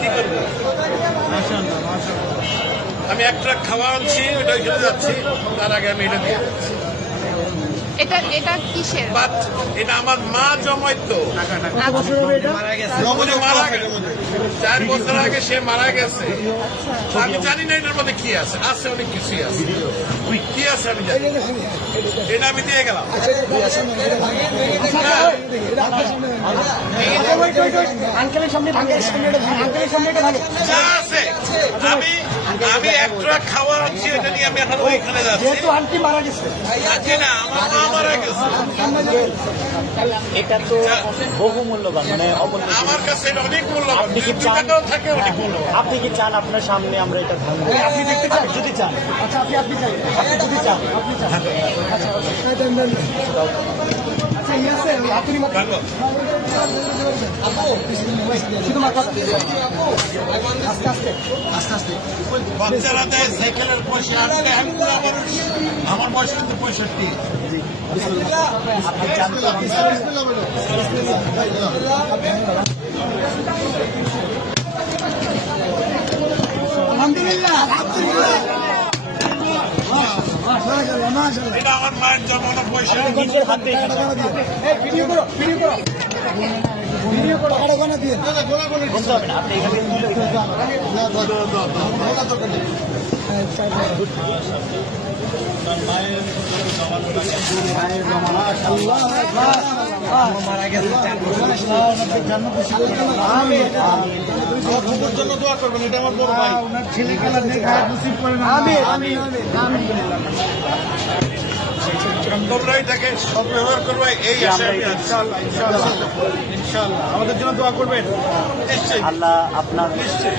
কি করবো আমি এক ট্রাক খাওয়া আনছি ওটা যাচ্ছি তার আগে আমি এটা দিয়ে এটা এটা কিসের বাট এটা আমার মা জমাইতো চার বছর আগে সে মারা গেছে আমি জানি না এটার মধ্যে কি আছে আছে অনেক কিছুই আছে কি আছে আমি জানি এটা আমি দিয়ে গেলাম আঙ্কেলের সামনে আঙ্কেলের সামনে আছে এটা যেহেতু মারা গেছে এটা তো বহু মূল্যবান মানে আমার কাছে আপনি কি চান আপনি কি চান আপনার সামনে আমরা এটা ধান যদি চান আচ্ছা আপনি যদি চান আপনি চান বাচ্চারা দেয় সাইকেলের পয়সা আটকে আমার বয়স কিন্তু পঁয়ষট্টি এটা আমার মায়ের জন্মানব্বই সালে নিজের হাতে ভিডিও করো ভিডিও করো আপনি তোমরাই তাকে সদ্ব্যবহার করবে এই আমাদের জন্য দোয়া করবেন নিশ্চয়ই আল্লাহ আপনার নিশ্চয়ই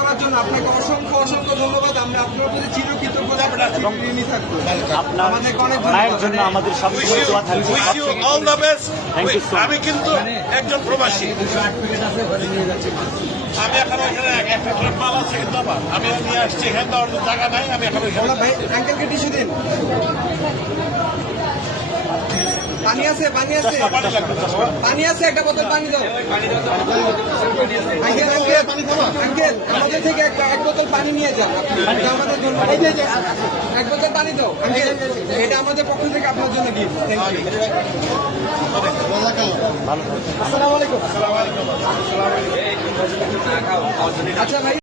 আচ্ছা। আমি কিন্তু একজন প্রবাসী আমি এখন আমি আসছি এখানে জায়গা নাই আমি এখন ভাই পানি আছে পানি আছে পানি আছে একটা বোতল পানি দাও এক বোতল পানি নিয়ে এটা আমাদের পক্ষ থেকে আপনার জন্য গিফট আচ্ছা ভাই